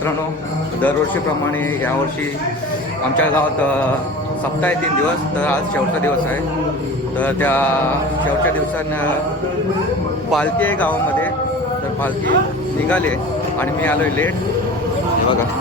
मित्रांनो, दरवर्षीप्रमाणे यावर्षी आमच्या गावात सप्ताह आहे 3 दिवस. तर आज शेवटचा दिवस आहे. तर त्या शेवटच्या दिवसानं पालखी आहे गावामध्ये. तर पालखी निघाली आणि मी आलो आहे लेट. हे बघा,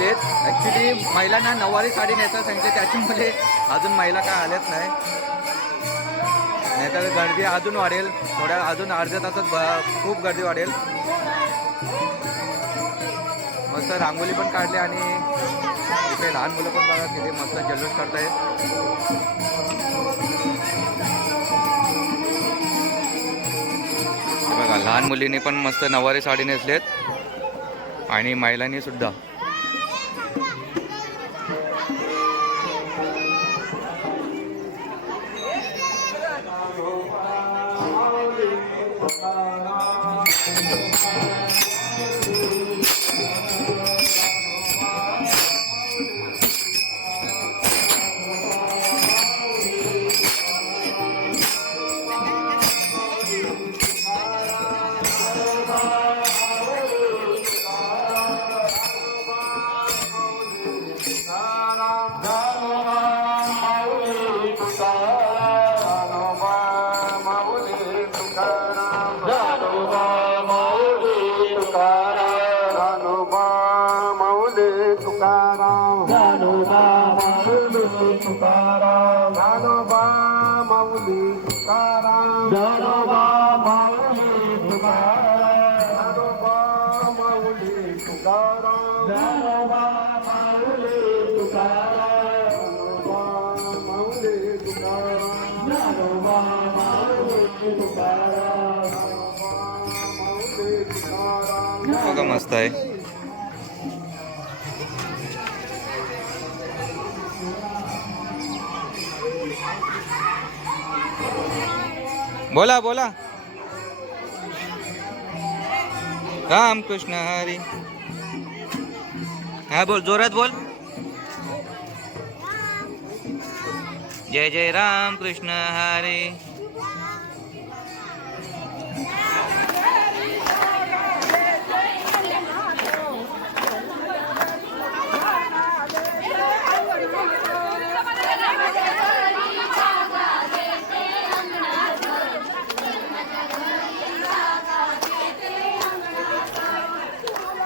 ॲक्च्युली महिलांना नऊवारी साडी नेसायला सांगितले, त्याच्यामुळे अजून महिला काय आल्याच नाही. नाहीतर गर्दी अजून वाढेल. अजून अर्ध्या तासात खूप गर्दी वाढेल. मस्त रांगोली पण काढली आणि इथे लहान मुलं पण बघा किती मस्त जल्लोष करतायत. बघा, लहान मुलींनी पण मस्त नऊवारी साडी नेसलेत आणि महिलांनी सुद्धा. तुकाराम ज्ञानोबा माऊली तुकाराम माऊली तुकाराम ज्ञानोबा माऊली तुकाराम माऊली तुकाराम. बघा मस्त आहे. बोला बोला. राम कृष्ण हरी. हा बोल, जोरात बोल. जय जय राम कृष्ण हरी.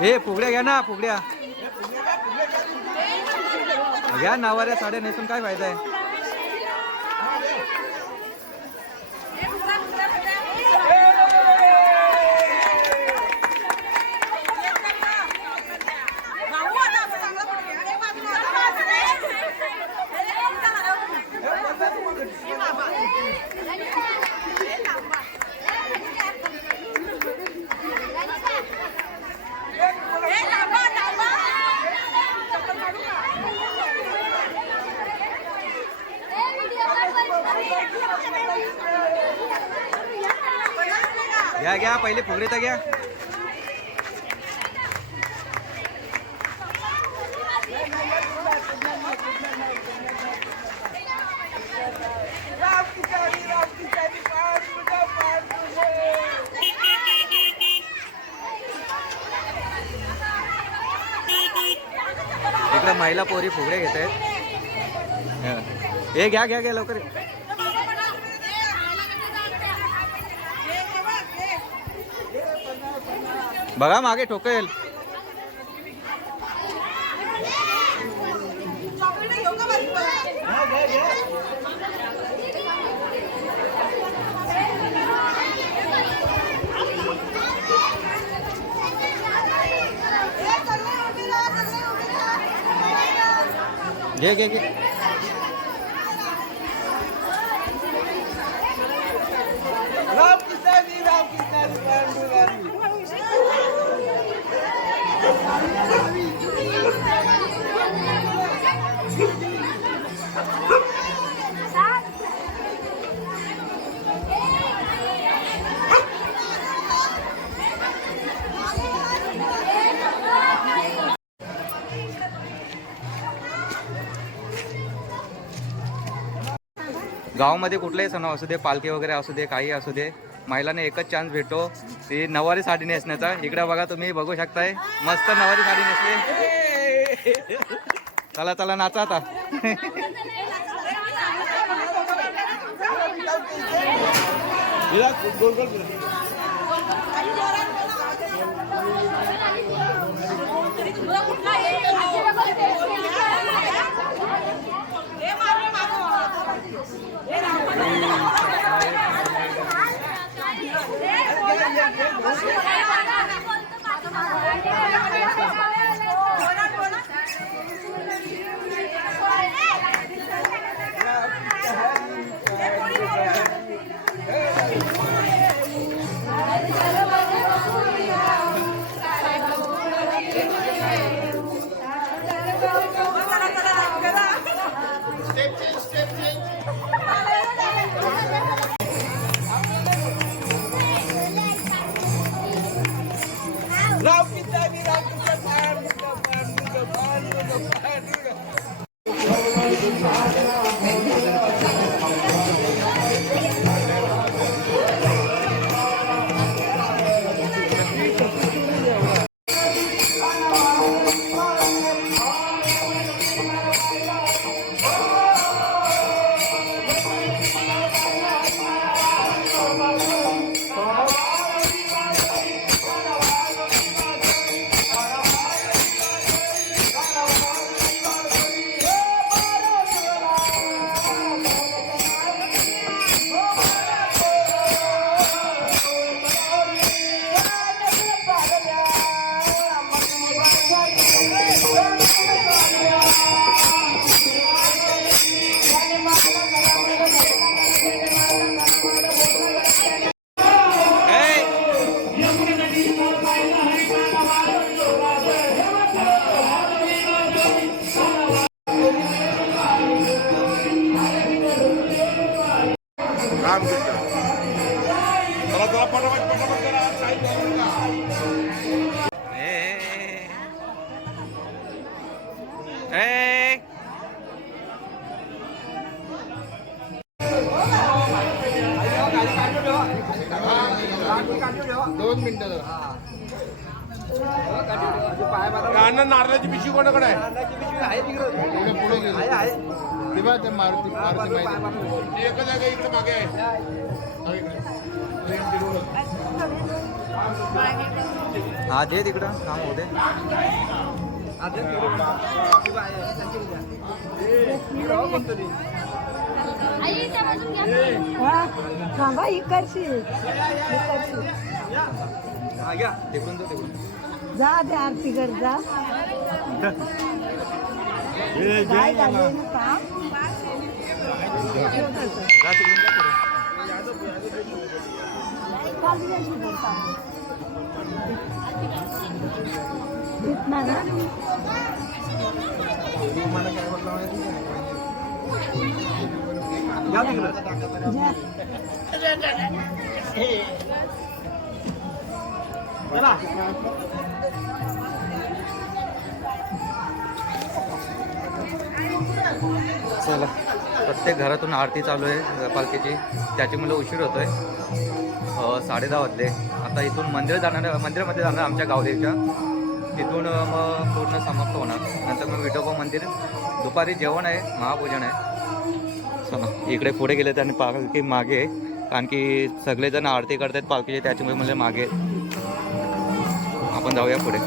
हे फुगड्या घ्या ना, फुगड्या घ्या. नवाऱ्या साड्या नेसून काय फायदा आहे. घ्या घ्या, पहिले फुगडी तर घ्या. इकडे महिला पोरी फुगड्या घेत आहेत. हे घ्या घ्या घ्या लवकर. बघा मागे ठोकेल. घे घे घे. गावामध्ये कुठलाही सण असू दे, पालखी वगैरे असू दे, काही असू दे, महिलांना एकच चान्स भेटतो, ती नवारी साडी नेसण्याचा. इकडे बघा, तुम्ही बघू शकताय, मस्त नवारी साडी नेसली. चला चला नाचा आता. अन्न नारळाची पिशवी कोणाकडे आहे पुढे गेले तेव्हा ते मारुती माहिती एका जागा इकडे मागे आहे हा दे तिकडं काम होते. थांबा इकडची हा घ्या तिकडून तो तिकडून जा दे आरती कर जा काय झालं ना काम जा तिकडून जा पुढे. खाली जायची बोलता इतना ना या तिकडं. जा चला प्रत्येक घरातून आरती चालू आहे पालखीची. त्याची मुलं उशीर होतोय. 10:30 वाजले. आता इथून मंदिरामध्ये जाणार आमच्या गावदेवीच्या. तिथून मग पूर्ण समाप्त होणार. नंतर मग विठोबा मंदिर. दुपारी जेवण आहे, महापूजन आहे. चला इकडे पुढे गेले आणि पालखी मागे आहे. कारण की सगळेजण आरती करतात पालखीचे, त्याच्यामुळे म्हणजे मागे. आपण जाऊया पुढे.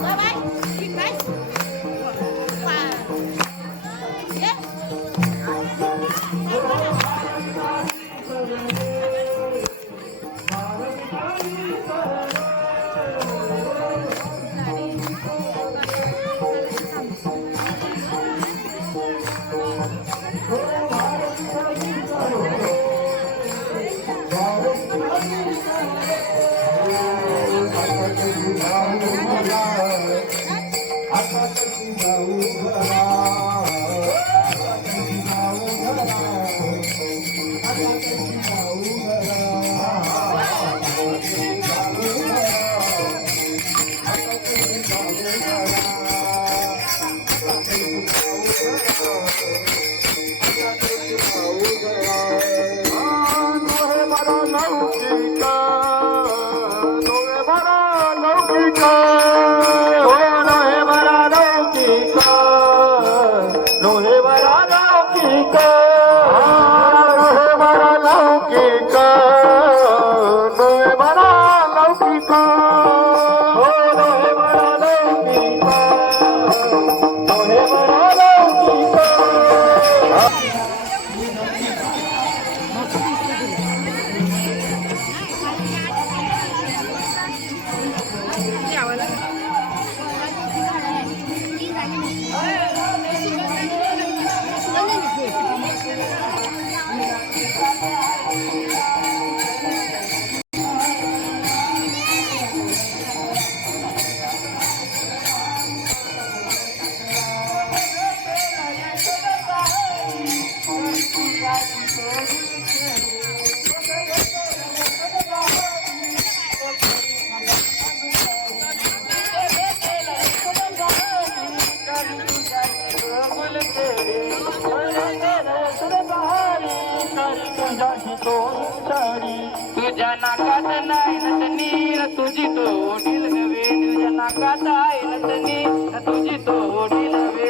तुझ्या नाकात नाही नटनीर तुझी तोडील नवे तुझ्या नाकात आहे नटनीर तुझी तोडील नवे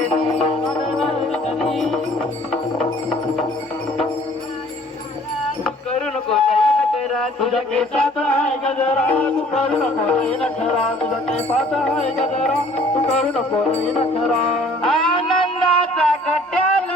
करू नको नाही नटरा तुझ्या केसात आहे गजरा तू करू नको नाही नटरा तुझ्या केसात आहे गजरा तू करू नको नाही नटरा आनंदाचा कट्याला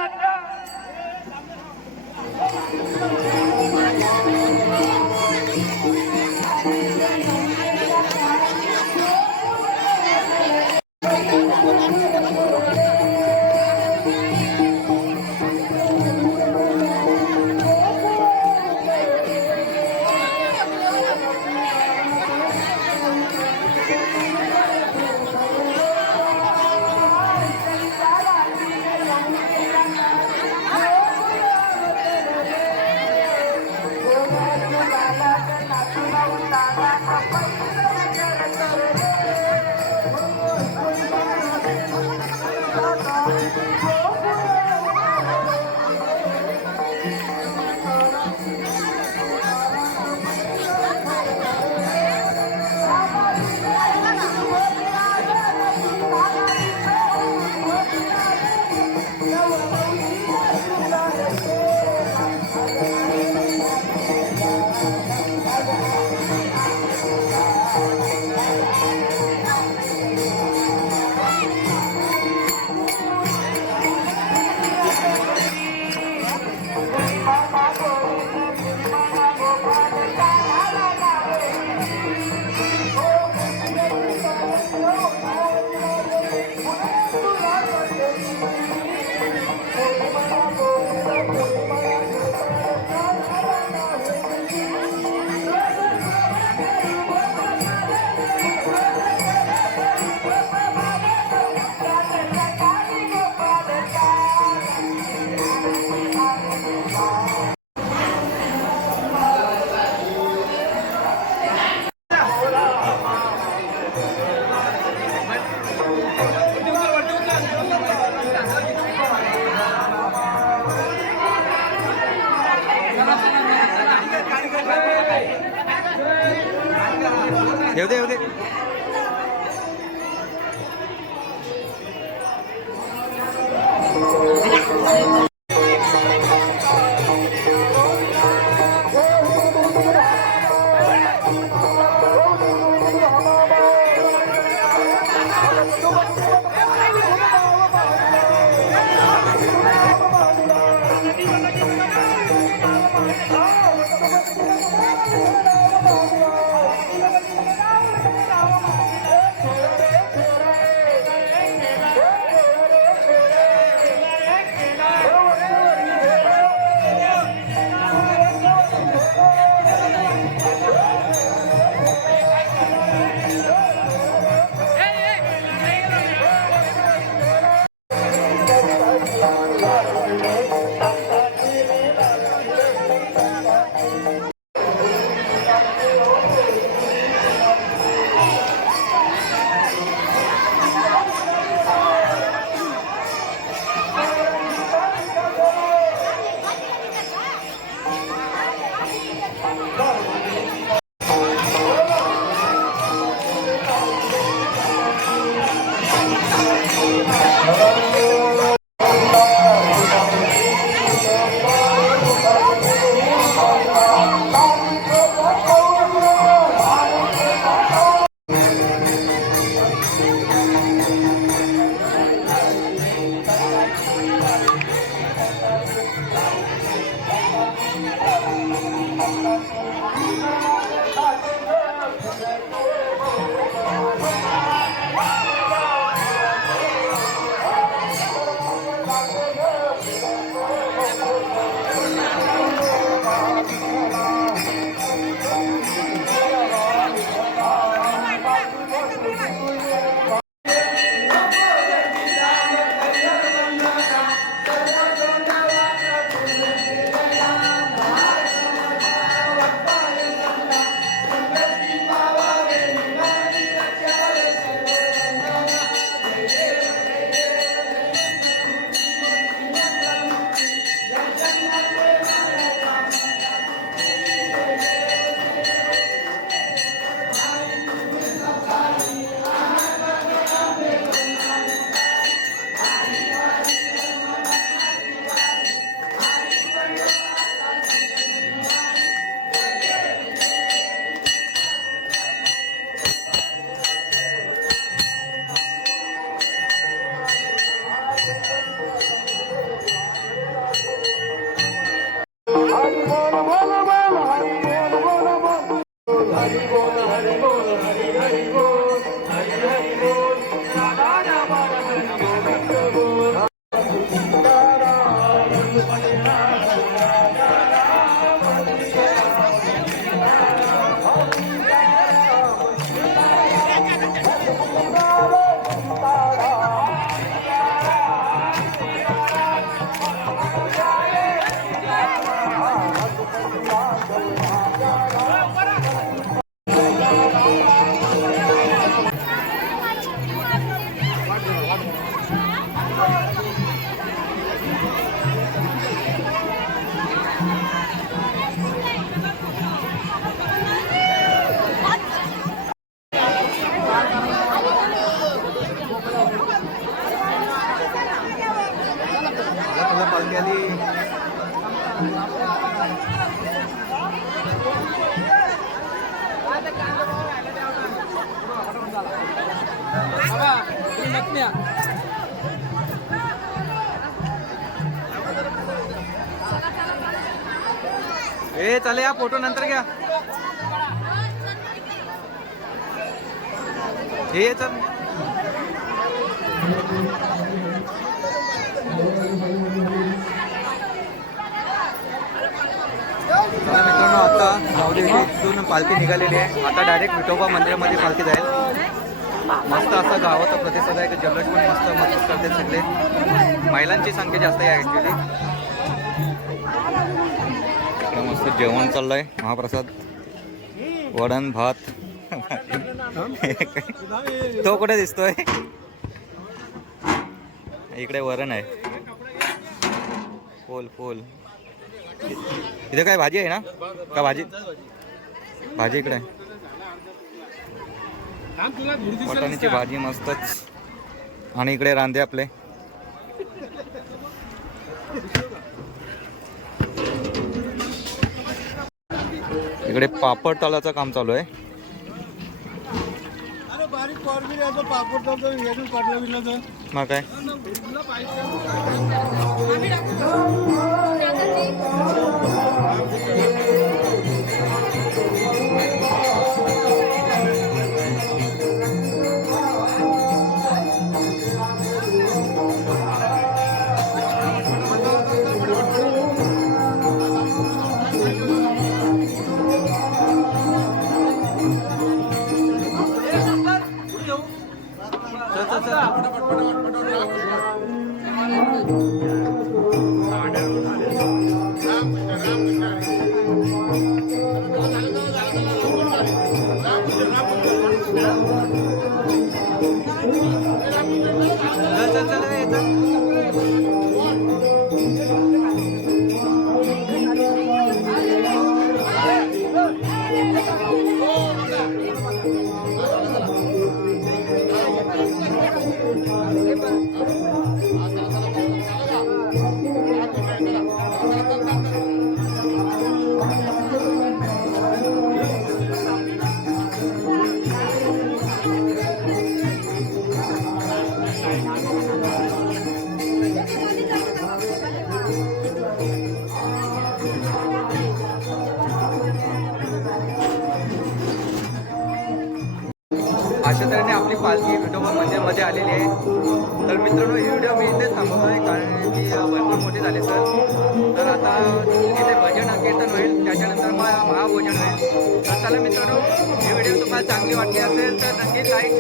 मध्ये. ए चले या फोटो नंतर घ्या. हे चल मित्रांनो, आता गावदेवीतून पालखी निघालेली आहे. आता डायरेक्ट विठोबा मंदिरामध्ये पालखी जाईल. मस्त असा गावाचा प्रतिसाद आहे की जल्लोष पण मस्त मदत करते सगळे. महिलांची संख्या जास्त आहे ॲक्च्युली. इकडे मस्त जेवण चाललंय, महाप्रसाद, वडण भात. तो कुठे दिसतोय? इकडे वरण आहे, पोल पोल. इथे काय भाजी आहे ना? का भाजी? भाजी इकडे आहे. वाटाण्याची भाजी मस्तच. आणि इकडे रांदे आपले. इकडे पापड तळाचं काम चालू आहे. मग काय अशा तऱ्हेने आपली पालखी विठोबा मंदिरामध्ये आलेली आहे. तर मित्रांनो ही व्हिडिओ मी इथेच थांबवतोय कारण की भरपूर मोठी झाली तर आता इथे भजन कीर्तन होईल, त्याच्यानंतर महाभोजन होईल. तर चला मित्रांनो ही व्हिडिओ तुम्हाला चांगली वाटली असेल तर नक्कीच लाईक